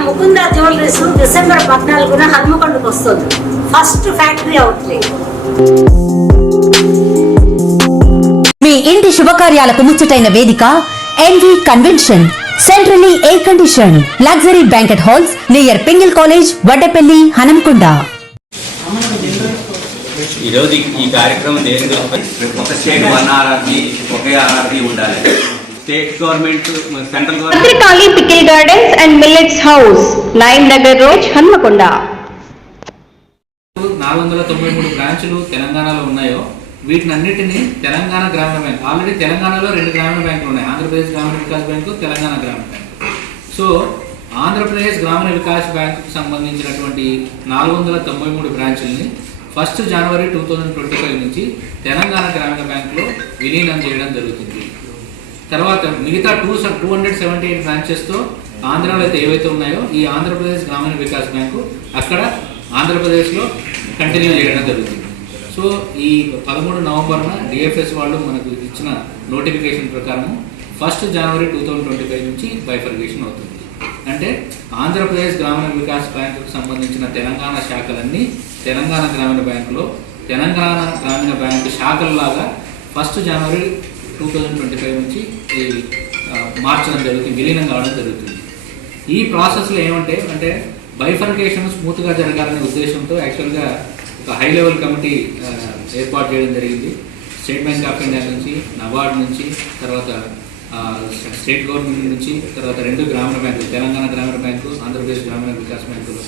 Mukunda jewelleries December పద్నాలుగున హన్మకొండకు వస్తుంది. First factory outlet మీ ఇంటి శుభకార్యాలకు ముచ్చటైన వేదిక N V convention centrally air condition luxury banquet halls near Pingle college Vaddepalli Hanamkonda ఈరోజు ఈ- కార్యక్రమం ఒక స్టేట్ వన్ ఆర్ఆర్బి ఒకే ఆర్ఆర్బి ఉండాలి. State government central Bhadrakali pickle gardens and millets house line Nagar road Hanmakonda. నాలుగు వందల తొంభై మూడు బ్రాంచులు తెలంగాణలో ఉన్నాయో వీటినన్నిటిని తెలంగాణ గ్రామీణ బ్యాంక్ ఆల్రెడీ తెలంగాణలో రెండు గ్రామీణ బ్యాంకులు ఉన్నాయి. ఆంధ్రప్రదేశ్ గ్రామీణ వికాస్ బ్యాంకు తెలంగాణ గ్రామీణ బ్యాంక్. సో ఆంధ్రప్రదేశ్ గ్రామీణ వికాస్ బ్యాంకుకు సంబంధించినటువంటి నాలుగు వందల తొంభై మూడు బ్రాంచుల్ని first January two thousand twenty five నుంచి తెలంగాణ గ్రామీణ బ్యాంకులో విలీనం చేయడం జరుగుతుంది. తర్వాత మిగతా two two hundred seventy eight బ్రాంచెస్తో ఆంధ్రాలో అయితే ఏవైతే ఉన్నాయో ఈ ఆంధ్రప్రదేశ్ గ్రామీణ వికాస్ బ్యాంకు అక్కడ ఆంధ్రప్రదేశ్లో కంటిన్యూ చేయడం జరుగుతుంది. సో ఈ పదమూడు నవంబర్న డిఎఫ్ఎస్ వాళ్ళు మనకు ఇచ్చిన నోటిఫికేషన్ ప్రకారం first January two thousand twenty five నుంచి బైఫర్గేషన్ అవుతుంది. అంటే ఆంధ్రప్రదేశ్ గ్రామీణ వికాస్ బ్యాంకుకు సంబంధించిన తెలంగాణ శాఖలన్నీ తెలంగాణ గ్రామీణ బ్యాంకులో Telangana Grameena bank శాఖల్లాగా first January two thousand twenty five నుంచి మార్చడం జరుగుతుంది విలీనం కావడం జరుగుతుంది. ఈ ప్రాసెస్లో ఏమంటే అంటే బైఫర్కేషన్ స్మూత్గా జరగాలనే ఉద్దేశంతో యాక్చువల్గా ఒక హై లెవెల్ కమిటీ ఏర్పాటు చేయడం జరిగింది. స్టేట్ బ్యాంక్ ఆఫ్ ఇండియా నుంచి నబార్డ్ నుంచి తర్వాత స్టేట్ గవర్నమెంట్ నుంచి తర్వాత రెండు గ్రామీణ బ్యాంకులు తెలంగాణ గ్రామీణ బ్యాంకు ఆంధ్రప్రదేశ్ గ్రామీణ వికాస్ బ్యాంకులు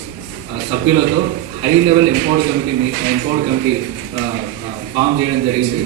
సభ్యులతో high level empowered committee empowered committee form చేయడం జరిగింది.